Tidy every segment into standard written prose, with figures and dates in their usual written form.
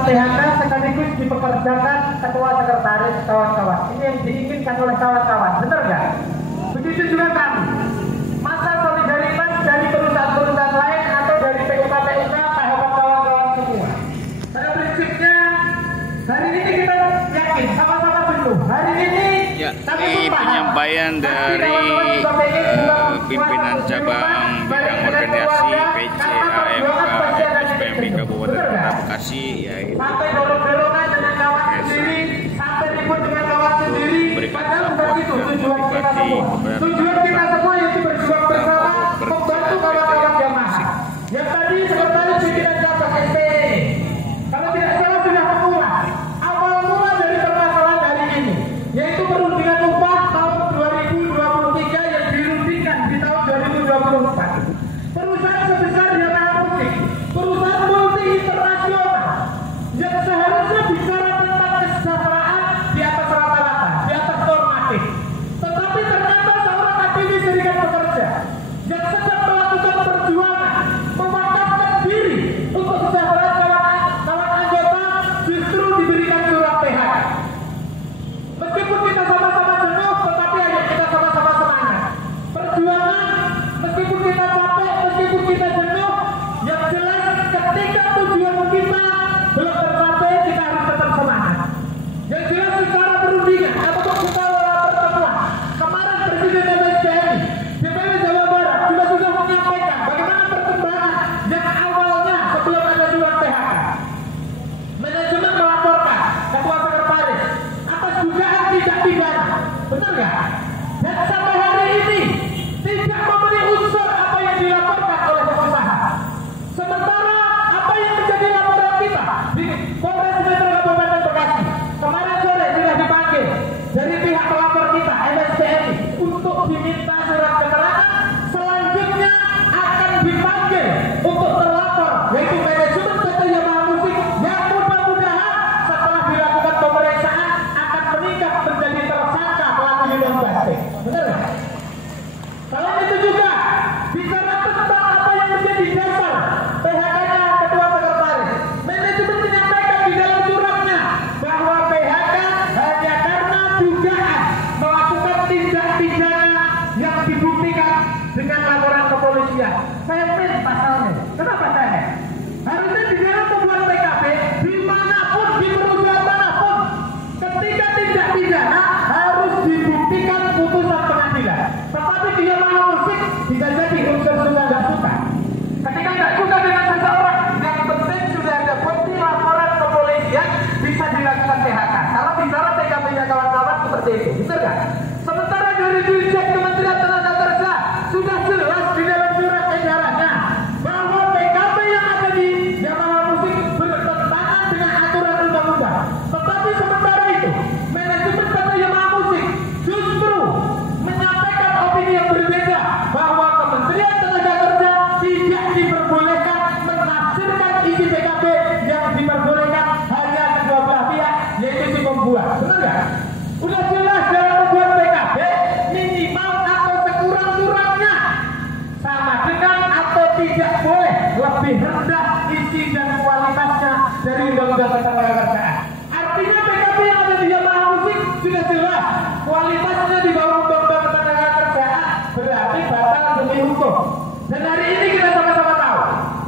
THK sekaligus dipekerjakan ketua sekretaris kawan-kawan. Ini yang diinginkan oleh kawan-kawan, benar nggak? Begitu juga kami. Masa solidaritas dari perusahaan-perusahaan lain atau dari PUK-PUK sahabat kawan-kawan semua. Pada prinsipnya hari ini kita yakin sama-sama jenuh. Hari ini ya, ini penyampaian dari pimpinan cabang bidang organisasi PCAMK SPMI Kabupaten Kota Bekasi, yaitu sampai dorong-dorongan dengan kawan sendiri, sampai ribut dengan kawan sendiri. Padahal bukan itu tujuan kita semua. Tujuan kita semua yaitu berjuang bersama, membantu kawan-kawan jamaah. Yang tadi sekretaris pimpinan cabang SPMI, kalau tidak salah sudah mengulas awal mula dari permasalahan hari ini, yaitu perundingan upah tahun 2023 yang dirundingkan di tahun 2024. Perusahaan sebesar Yamaha Musik, perusahaan multi internasional yang seharusnya bicara tentang kesejahteraan di atas rata-rata, di atas normatif. Tetapi ternyata seorang aktivis serikat pekerja yang sedang melakukan perjuangan memakatkan diri untuk kesejahteraan kawan anggota justru diberikan surat PHK. Meskipun kita sama-sama jenuh, tetapi ayo kita sama-sama semangat. Perjuangan, meskipun kita capek, meskipun kita jenuh, yang jelas ketika tujuan kita belum tercapai, kita harus tetap semangat. Yang jelas secara perundingan ataupun secara pertemuan, kemarin Presiden MSPMI, DPW Jawa Barat juga sudah menyampaikan bagaimana perkembangan yang awalnya sebelum ada surat PHK. Manajemen melaporkan ketua sekretaris atas dugaan tidak pidana, benar nggak? Dan sampai hari ini tidak memberi unsur apa yang dilaporkan oleh pengusaha. Sementara apa yang menjadi laporan kita di Polres Metro Kabupaten Bekasi kemarin sore sudah dipanggil dari pihak pelapor kita MSPMI untuk diminta surat keterangan. Selanjutnya akan dipanggil untuk terlapor yaitu manajemen PT Yamaha Musik yang mudah-mudahan setelah dilakukan pemeriksaan akan meningkat menjadi tersangka pelaku minum plastik. Benar nggak? Selain itu juga bicara tentang apa yang menjadi dasar PHK-nya ketua sekretaris. Manajemen menyampaikan di dalam suratnya bahwa PHK hanya karena dugaan melakukan tindak pidana yang dibuktikan dengan laporan kepolisian. Saya pin pasalnya. Kenapa saya? Harusnya di dalam pembuat PKP dimanapun di perusahaan manapun, ketika tindak pidana harus dibuktikan putusan pengadilan. Tetapi di Yamaha Musik bisa jadi unsur suka nggak suka. Ketika nggak suka dengan seseorang, yang penting sudah ada bukti laporan kepolisian bisa dilakukan PHK. Kalau bicara TKP-nya kawan-kawan seperti itu, betul nggak? Sementara dari Dirjen Kementerian Tenaga Kerja sudah jelas di dalam surat edarannya bahwa PKP yang ada di Yamaha Musik bertentangan dengan aturan undang-undang. Tetapi sementara itu, manajemen PT Yamaha Musik justru menyampaikan opini yang berbeda bahwa Kementerian Tenaga Kerja tidak diperbolehkan menafsirkan isi PKP yang diperbolehkan hanya kedua belah pihak yaitu si pembuat. Benar nggak? Udah jelas dalam membuat PKP minimal atau sekurang-kurangnya sama dengan atau tidak boleh lebih rendah isi dan kualitasnya dari Undang-Undang Ketenagakerjaan. Artinya PKP yang ada di Yamaha Musik sudah jelas kualitasnya di bawah Undang-Undang Ketenagakerjaan, berarti batal demi hukum. Dan hari ini kita sama-sama tahu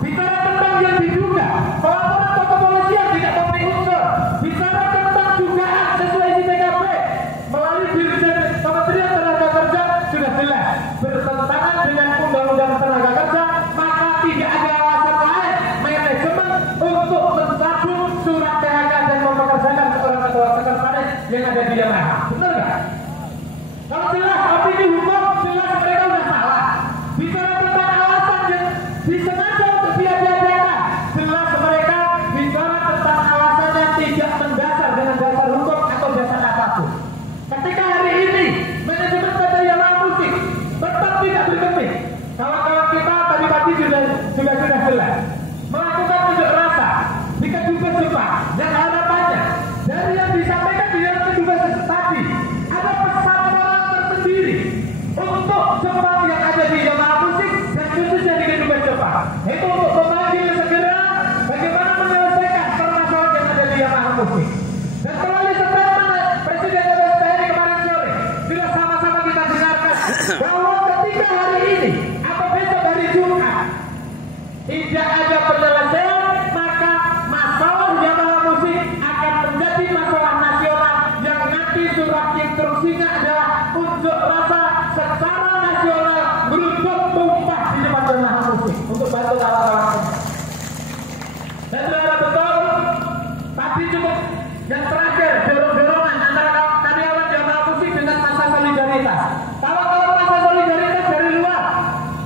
bicara tentang yang diduga pelaporan ke kepolisian tidak memberi unsur, bicara tentang dugaan sesuai isi PKP melalui Dirjen Kementerian Tenaga Kerja sudah jelas bertentangan dengan Undang-Undang Tenaga Kerja, maka tidak ada alasan lain manajemen untuk mencabut surat PHK dan mempekerjakan seorang ketua sekretaris yang ada di Yamaha. Benar nggak? Kalau jelas opini hukum, jelas mereka sudah salah. Bicara tentang alasan yang disengaja untuk diadakan, jelas mereka bicara tentang alasan yang tidak mendasar dengan dasar hukum atau dasar apapun. Ketika hari ini manajemen PT Yamaha Musik tetap tidak bergeming, kawan-kawan kita tadi pagi sudah jelas melakukan unjuk rasa di Kedubes Jepang dan harapannya dari yang disampaikan di dalam Kedubes tadi ada pesan moral tersendiri untuk Jepang yang ada di Yamaha Musik dan khususnya di Kedubes Jepang, yaitu untuk memanggil segera bagaimana menyelesaikan permasalahan musik. Dan melalui statement Presiden DPR kemarin sore sudah sama-sama kita dengarkan bahwa ketika hari ini atau besok hari Jumat tidak ada penyelesaian, maka masalah Yamaha musik akan menjadi masalah nasional yang nanti surat instruksinya adalah unjuk rasa secara nasional berujung tumpah di depan Yamaha musik untuk bantu kawan-kawan. Dan saudara betul, tadi cukup yang terakhir dorong-dorongan antara karyawan Yamaha musik dengan masa solidaritas. Kalau masa solidaritas dari luar,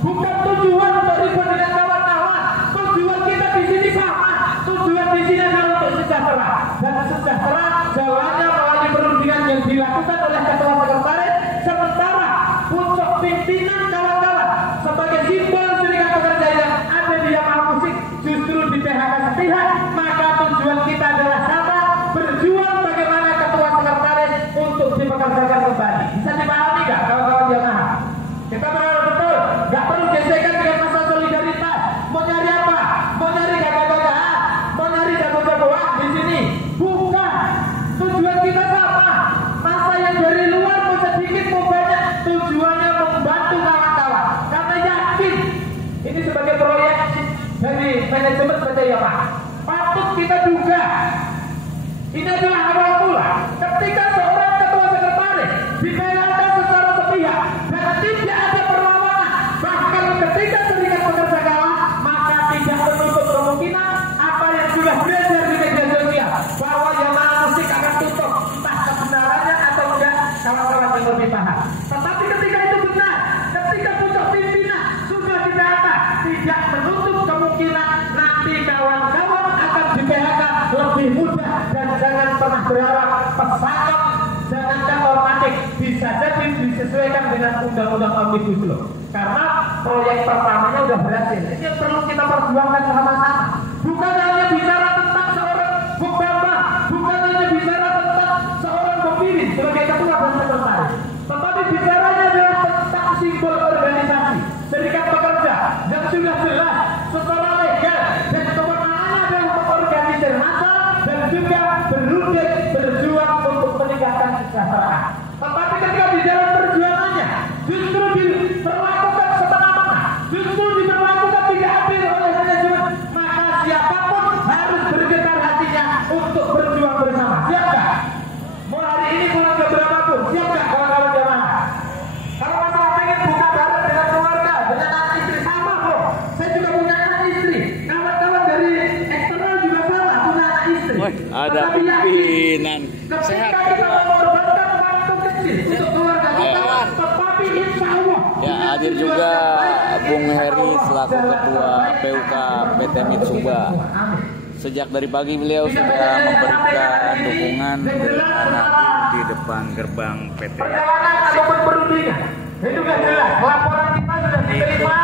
bukan tujuan untuk ribut dengan kawan-kawan. Tujuan kita di sini sama. Tujuan di sini adalah untuk sejahtera. Dan sejahtera jalannya melalui perundingan yang dilakukan oleh ketua sekretaris. Sementara pucuk pimpinan kawan-kawan sebagai simbol serikat pekerja yang ada di Yamaha musik justru di PHK sepihak. Maka tujuan kita adalah sama, berjuang bagaimana ketua sekretaris untuk dipekerjakan kembali. Bisa dipahami nggak kawan-kawan Yamaha? Kita berharap betul, nggak perlu gesekan dengan masa solidaritas. Mau nyari apa? Mau nyari gagah-gagahan? Mau nyari jago-jagoan di sini? Bukan. Tujuan kita sama. Masa yang dari luar mau sedikit mau banyak, tujuannya membantu kawan-kawan. Karena yakin ini sebagai proyek dari manajemen PT Yamaha. Patut kita duga ini adalah awal mula ketika seorang ketua sekretaris dibelanya secara sepihak dan tidak ada perlawanan. Bahkan ketika serikat pekerja kalah, maka tidak menutup kemungkinan apa yang sudah beredar di media sosial bahwa Yamaha musik akan tutup, entah kebenarannya atau enggak, kawan-kawan yang lebih paham. Tetapi ketika itu benar, ketika pucuk pimpinan sudah di data, tidak menutup kemungkinan nanti kawan-kawan akan di PHK lebih mudah. Dan jangan pernah berharap pesawat, jangankan normatif, bisa jadi disesuaikan dengan undang-undang Omnibus Law. Karena proyek pertamanya sudah berhasil. Ini yang perlu kita perjuangkan sama-sama. Bukan hanya bicara tentang seorang Bung Bambang, bukan hanya bicara tentang seorang pemimpin sebagai ketua dan sekretaris, tetapi bicaranya adalah tentang simbol organisasi serikat pekerja yang sudah jelas secara legal dan kewenangannya adalah mengorganisir massa dan juga berjuang untuk meningkatkan kesejahteraan. Tetapi ketika di dalam perjuangannya justru diperlakukan setengah-tengah, justru diperlakukan tidak adil oleh manajemen, maka siapapun harus bergetar hatinya untuk berjuang bersama. Siap nggak? Mau hari ini pulang ke berapapun, siap nggak kawan-kawan Yamaha? Kalau masalah pengen buka bareng dengan keluarga, dengan anak istri, sama kok. Saya juga punya anak istri. Kawan-kawan dari eksternal juga sama, punya anak istri. Ada pimpinan sehat ketua. Ya, hadir juga Bung Heri selaku ketua PUK PT Mitsuba. Sejak dari pagi beliau sudah memberikan dukungan dengan hadir di depan gerbang PT. Ataupun perundingan. Itu kan jelas. Laporan kita sudah diterima.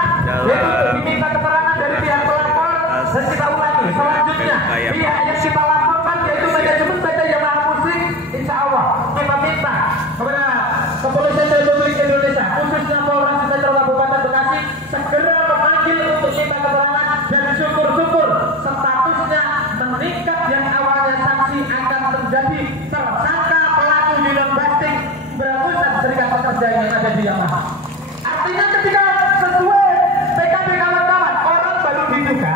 Diminta keterangan dari pihak pelapor dan kita ulangi. Selanjutnya pihak yang kita laporkan yaitu manajemen PT Yamaha Musik, insya Allah kita minta kepada Kepolisian Republik Indonesia khususnya Polres Metro Kabupaten Bekasi segera memanggil untuk minta keterangan dan syukur-syukur statusnya meningkat yang awalnya saksi akan menjadi tersangka pelaku union busting berangkutan serikat pekerja yang ada di Yamaha. Artinya ketika sesuai PKB kawan-kawan orang baru diduga,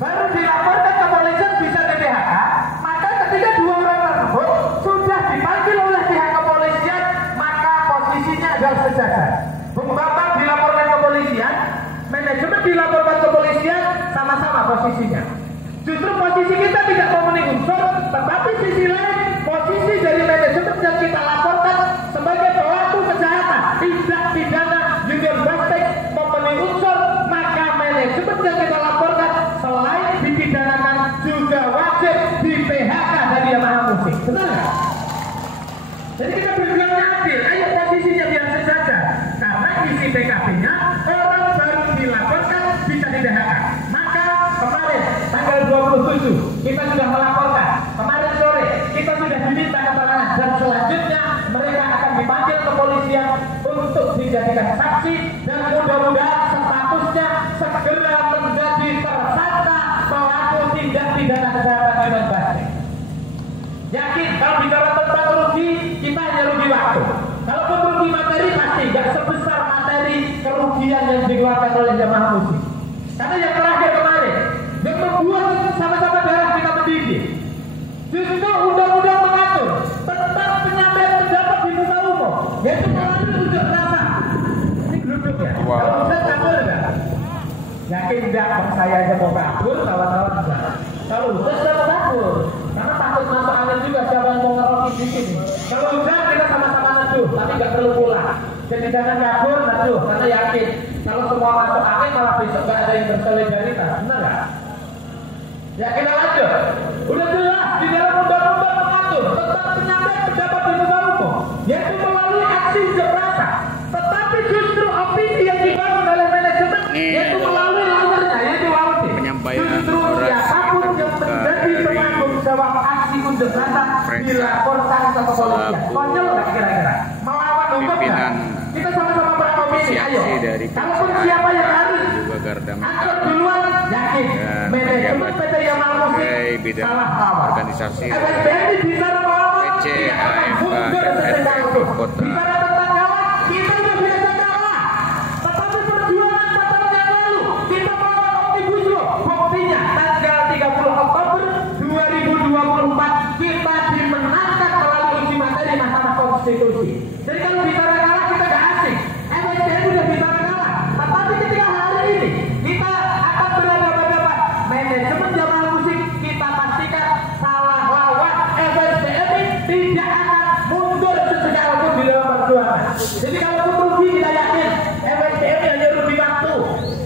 baru dilaporkan kepolisian bisa di PHK, maka ketika dua orang tersebut sudah dipanggil oleh pihak kepolisian, maka posisinya adalah sejajar. Bung Bambang dilaporkan kepolisian, manajemen dilaporkan kepolisian, sama-sama posisinya. Justru posisi kita tidak memenuhi unsur, tetapi sisi lain posisi dari manajemen yang kita laporkan sebagai pelaku kejahatan tindak pidana union busting memenuhi unsur, maka manajemen yang kita laporkan selain dipidanakan juga wajib di PHK dari Yamaha Musik. Benar nggak? Jadi kita berjuangnya adil. Ayo posisinya biar sejajar. Karena isi PKB-nya orang baru dilaporkan bisa di PHK. Maka kemarin tanggal 27 kita sudah melaporkan. Kemarin sore kita sudah diminta keterangan dan selanjutnya mereka akan dipanggil kepolisian untuk dijadikan saksi dan mudah-mudahan statusnya segera menjadi tersangka pelaku tindak pidana kejahatan union busting. Yakin kalau bicara tentang rugi, kita hanya rugi waktu. Kalaupun rugi materi pasti nggak sebesar materi kerugian yang dikeluarkan oleh jamaah musik. Karena yang terakhir kemarin, yang membuat sama-sama darah kita mendidih. Justru undang-undang mengatur tentang penyampaian pendapat di muka umum, yaitu melalui unjuk rasa. Ini geruduk ya. Kalau Ustaz kabur enggak? Yakin enggak? Saya aja mau kabur, kawan-kawan enggak. Kalau Ustaz saya mau kabur, karena takut masuk angin juga siapa yang mau ngerokin di sini. Kalau Ustaz kita sama-sama neduh, tapi nggak perlu pulang. Jadi jangan kabur, neduh, karena yakin kalau semua masuk angin malah besok nggak ada yang bersolidaritas, benar nggak? Yakin aja. Udah jelas di dalam undang-undang mengatur tentang penyampaian pendapat di muka umum, yaitu melalui aksi unjuk rasa. Tetapi justru opini yang dibangun oleh manajemen, yaitu melalui lawannya, yaitu lawannya. Justru siapapun yang menjadi penanggung jawab aksi unjuk rasa dilaporkan ke kepolisian. Konyol nggak kira-kira? Melawan hukum nggak? Kita sama-sama beropini. Ayo. Kalaupun siapa yang harus atur duluan, yakin manajemen PT Yamal Musik salah kawan. Organisasi FSBNI bicara melawan, PC, AFK, dan FPU Kota. bicara tentang kawan, kita udah biasa kalah. Tetapi perjuangan 4 tahun yang lalu, kita melawan Omnibus Law. Buktinya, tanggal 30 Oktober 2024, kita dimenangkan melalui uji materi Mahkamah Konstitusi. Jadi kalau bicara kalah, kita gak asing. FSBNI udah bicara kalah. Tetapi ketika hari ini, kita akan berhadapan-hadapan manajemen jamaah musik, kita pastikan salah lawan. FSBNI tidak akan mundur sesegala pun di dalam perjuangan. Jadi kalau rugi, kita yakin FSBNI hanya rugi waktu,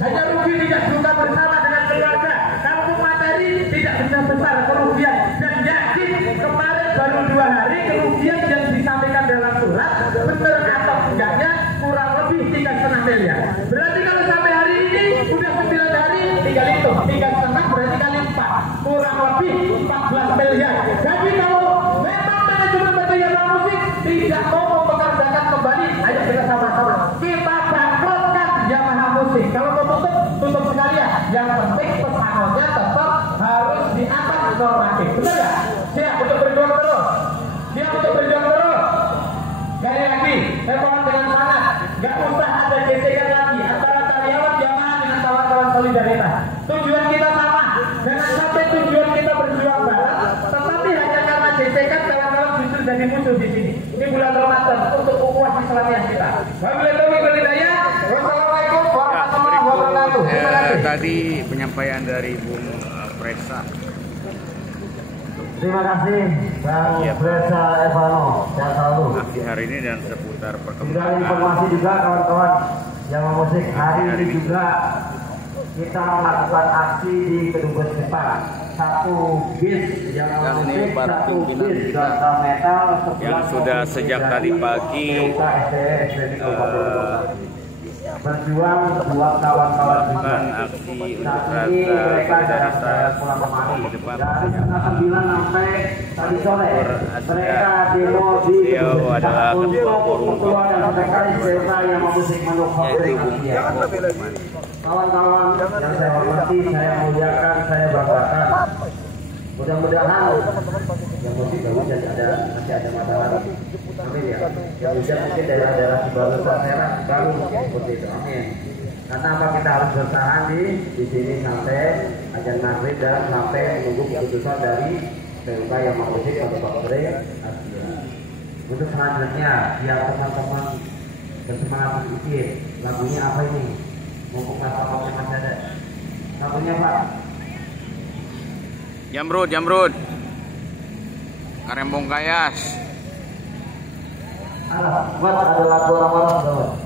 hanya rugi tidak suka bersama dengan keluarga. Kalau materi tidak bisa besar kerugian, dan yakin kemarin baru 2 hari kerugian yang disampaikan dalam surat benar atau enggaknya kurang lebih 3,5 miliar. Berarti kalau sampai hari ini udah 9 hari, tinggal hitung 3,5 berarti kali 4, kurang lebih 14 miliar. Jadi kalau memang manajemen PT Yamal Musik tidak mau mempekerjakan kembali, ayo kita sama-sama kita bangkrutkan jamaah musik. Kalau mau tutup sekalian. Yang penting pesangonnya tetap harus di atas normatif. Betul nggak? Siap untuk berjuang terus. Siap untuk berjuang terus. Sekali lagi, saya mohon dengan sangat, nggak usah ada gesekan lagi antara karyawan jamaah dengan kawan-kawan solidaritas. Tujuan kita sama, jangan sampai tujuan kita berjuang bareng, tetapi hanya karena gesekan kawan-kawan justru jadi musuh di sini. Ini bulan Ramadan untuk ukhuwah Islamiyah kita. Wassalamualaikum warahmatullahi wabarakatuh. Tadi penyampaian dari Bung Presa. Terima kasih Bang Presa Evano, sehat selalu. Aksi hari ini dan seputar Juga perkembangan. informasi juga kawan-kawan yang musik hari ini juga kita melakukan aksi di Kedubes depan. 1 bis yang Dan ini musik, para 1 pimpinan bis kita gata metal yang sudah sejak tadi pagi berjuang buat kawan-kawan juga. melakukan aksi untuk Saat rasa ini mereka solidaritas pulang kemari di depan dari setengah 9 sampai tadi sore mereka demo di beliau adalah ketua forum keluarga mereka istimewa yang musik yaitu Bung manufaktur. Eko Bukman. Kawan-kawan yang saya hormati, saya muliakan, saya banggakan. Mudah-mudahan yang musik bagus dan nanti ada masalah. Amin ya. Yang hujan mungkin daerah-daerah di bawah Serang baru seperti itu. Amin. Karena apa, kita harus bertahan di sini sampai azan maghrib dan sampai menunggu keputusan dari PUK yang musik manufaktur Asia. Untuk selanjutnya, biar teman-teman bersemangat sedikit. Lagunya apa ini? Mumpung masih ada. Lagunya Pak. Jamrud. Karembong Kayas. Buat ada lagu orang-orang